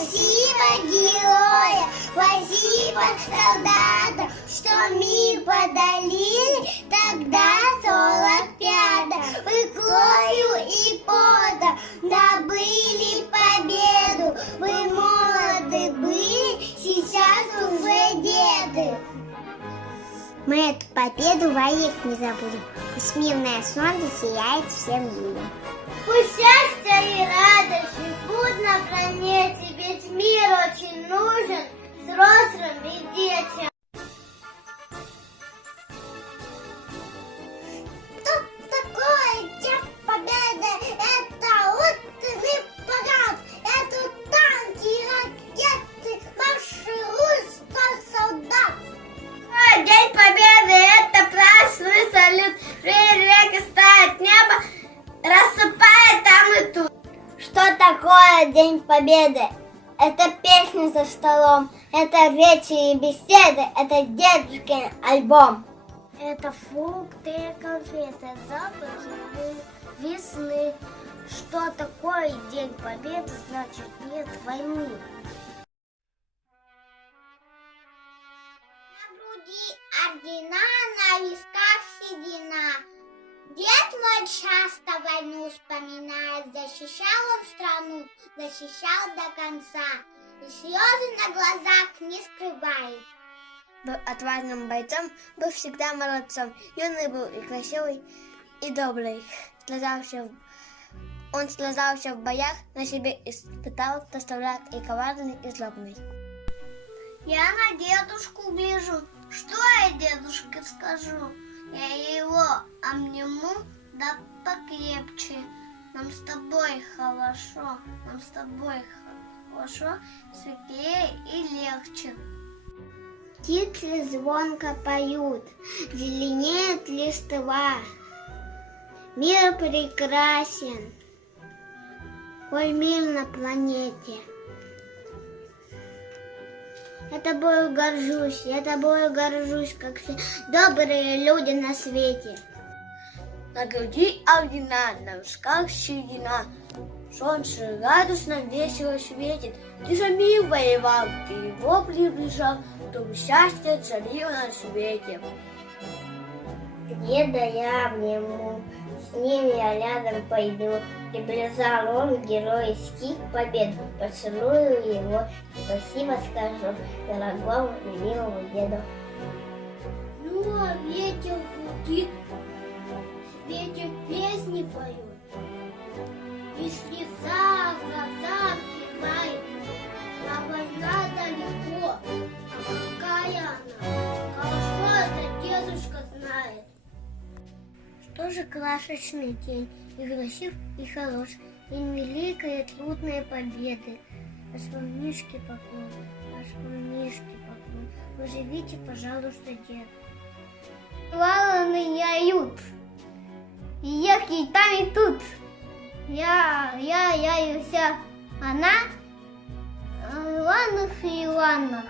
Спасибо, героя, спасибо солдатам, что мир подарили тогда с Олимпиада. Вы кровью и потом добыли победу. Вы молоды были, сейчас уже деды. Мы эту победу вовек не забудем. Пусть мирное солнце сияет всем людям. Пусть счастье и радость живут на планете, ведь мир очень нужен взрослым и детям. Что такое День Победы? Это утренний парад, это танки, ракеты, маршируют 100 солдат. День Победы – это праздничный салют, фейерверки ставят небо, рассыпает там и тут. Что такое День Победы? Это песни за столом, это речи и беседы, это дедушкин альбом. Это фрукты и конфеты, запахи весны. Что такое День Победы, значит нет войны. На груди ордена, на висках седина. Дед мой часто войну вспоминает, защищал он страну, защищал до конца, и слезы на глазах не скрывает. Был отважным бойцом, был всегда молодцом, юный был и красивый, и добрый. Он слезался в боях, на себе испытал, доставлял и коварный, и злобный. Я на дедушку гляжу, что я дедушке скажу? Я его обниму, да покрепче. Нам с тобой хорошо, нам с тобой хорошо, светлее и легче. Птицы звонко поют, зеленеет листва. Мир прекрасен, коль мир на планете. Я тобою горжусь, как все добрые люди на свете. На груди ордена, на висках седина, солнце радостно весело светит. Ты за мир воевал, ты его приближал, чтобы счастье царило на свете. Деда я обниму, с ним я рядом пойду. Приближал он геройский победу, поцелую его, спасибо скажу дорогому и милому деду. Ну а ветер гудит, ветер песни поет, и слеза глаза пивает, а война далеко, а какая она, хорошо это дедушка знает. Что же красочный день, и красив, и хорош, день великой и трудной победы. Вашему мишке поклон, вы живите, пожалуйста, дед. Вороны яют, и ехи там и тут. Я и вся она, Иванов и Иванов.